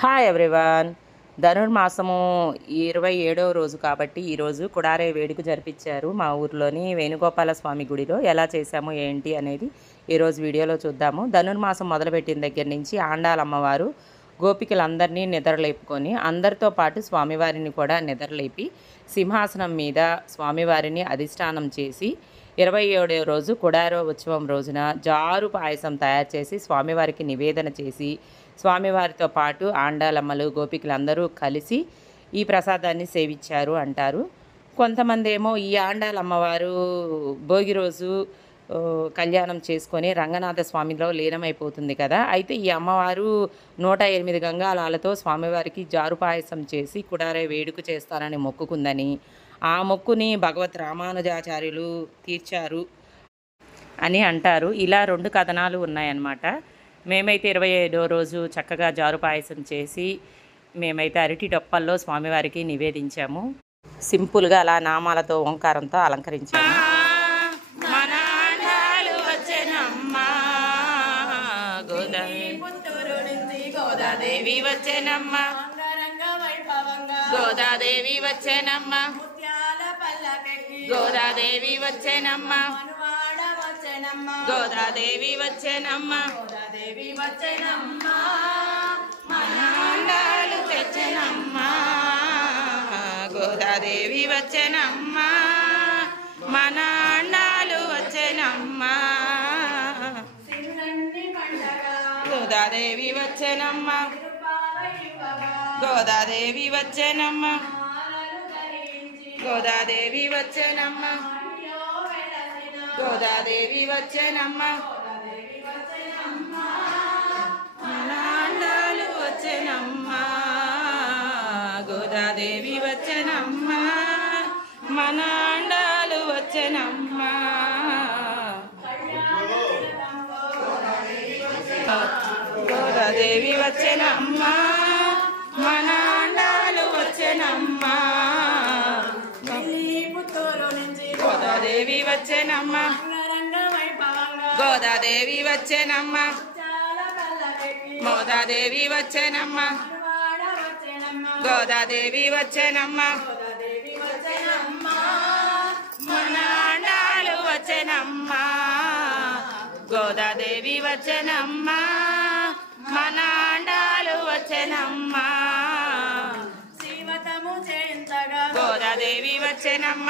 Hi everyone. ధనుర్మాసము 27వ రోజు కాబట్టి ఈరోజు కుడారే వేడుక జరిపించారు మా ఊర్లోని వేణుగోపాల స్వామి గుడిలో. ఎలా చేశాము ఏంటి అనేది ఈరోజు వీడియోలో చూద్దాము. ధనుర్మాసం మొదలుపెట్టిన దగ్గర నుంచి ఆండాలమ్మవారు గోపికలందరినీ నిద్రలేపుకొని అందరితో పాటు స్వామివారిని కూడా నిద్రలేపి సింహాసనం మీద స్వామివారిని అధిష్టానం చేసి 27వ రోజు కుడారో ఉత్సవం రోజున జారు పాయసం తయారు చేసి స్వామివారికి నివేదన చేసి స్వామివారితో పాటు ఆండాలమ్మలు గోపికలందరూ కలిసి ఈ ప్రసాదాన్ని సేవించారు అంటారు. కొంతమంది ఏమో ఈ ఆండాలమ్మవారు భోగి రోజు కళ్యాణం చేసుకొని రంగనాథ స్వామిలో లీనమైపోతుంది కదా. అయితే ఈ అమ్మవారు 108 గంగాలాలతో స్వామివారికి జారు పాయసం చేసి కుడారే వేడుక చేస్తారని మొక్కుకుందని, ఆ మొక్కుని భగవత్ రామానుజాచార్యులు తీర్చారు అని అంటారు. ఇలా 2 కథనాలు ఉన్నాయన్నమాట. మేమైతే 27వ రోజు చక్కగా జారు పాయసం చేసి మేమైతే అరటి డొప్పల్లో స్వామివారికి నివేదించాము. సింపుల్గా అలా నామాలతో ఓంకారంతో అలంకరించాము. గోదాదేవి వచ్చేనమ్మ, గోదాదేవి వచ్చేనమ్మ, గోదాదేవి వచ్చేనమ్మ, గోదాదేవి వచ్చేనమ్మ, గోదాదేవి వచ్చేనమ్మ, మనాండాలు తెచ్చెనమ్మ, గోదాదేవి వచ్చేనమ్మ, మనాండాలు వచ్చేనమ్మ, గోదాదేవి వచ్చేనమ్మ, గోదాదేవి వచ్చేనమ్మ, గోదాదేవి వచ్చేనమ్మ, గోదాదేవి వచ్చేనమ్మ, మనాండాలు వచ్చేనమ్మ, గోదాదేవి వచ్చేనమ్మ, మనాండాలు వచ్చేనమ్మ, గోదాదేవి వచ్చేనమ్మ, మనాండాలు వచ్చేనమ్మ, గోదాదేవి వచ్చేనమ్మ, గోదాదేవి వచ్చేనమ్మ, గోదాదేవి వచ్చేనమ్మ, గోదాదేవి వచ్చేనమ్మ, మనాండాలు వచ్చేనమ్మ, గోదాదేవి వచ్చేనమ్మ, మనాండాలు వచ్చేనమ్మ, గోదాదేవి వచ్చేనమ్మ,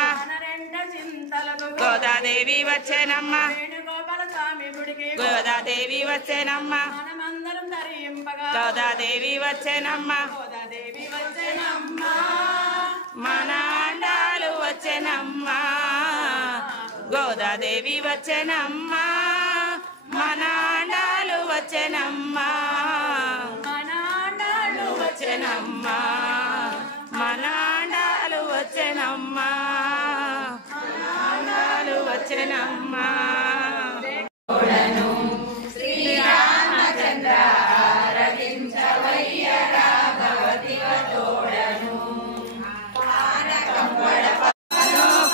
గోదాదేవి వచ్చేనమ్మ, గోదాదేవి వచ్చేనమ్మ, గోదాదేవి వచ్చేనమ్మ, మనాండాలు వచ్చేనమ్మ, గోదాదేవి వచ్చేనమ్మ, మనాండాలు వచ్చేనమ్మ, మనాండాలు వచ్చేనమ్మ, మనాండాలు వచ్చేనమ్మ, మనాండాలు వచ్చేనమ్మ. శ్రీరామచంద్ర రచించవయ్య రాఘవతివ తోడను,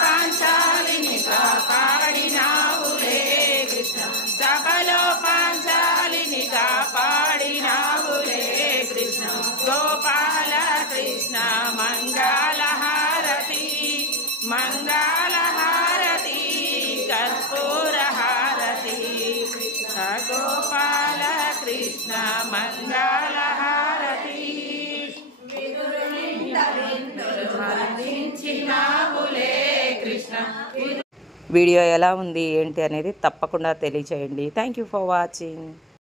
పాంచాలిని కాపాడినావులే కృష్ణ, సభలో పాంచాలిని కాపాడినావులే కృష్ణ, గోపాల కృష్ణ మంగళహారతి, మంగళహారతి కర్పూరహారతి, గోపాల కృష్ణ మంగళహారతి, మరణించినావులే కృష్ణ. వీడియో ఎలా ఉంది ఏంటి అనేది తప్పకుండా తెలియచేయండి. Thank you for watching.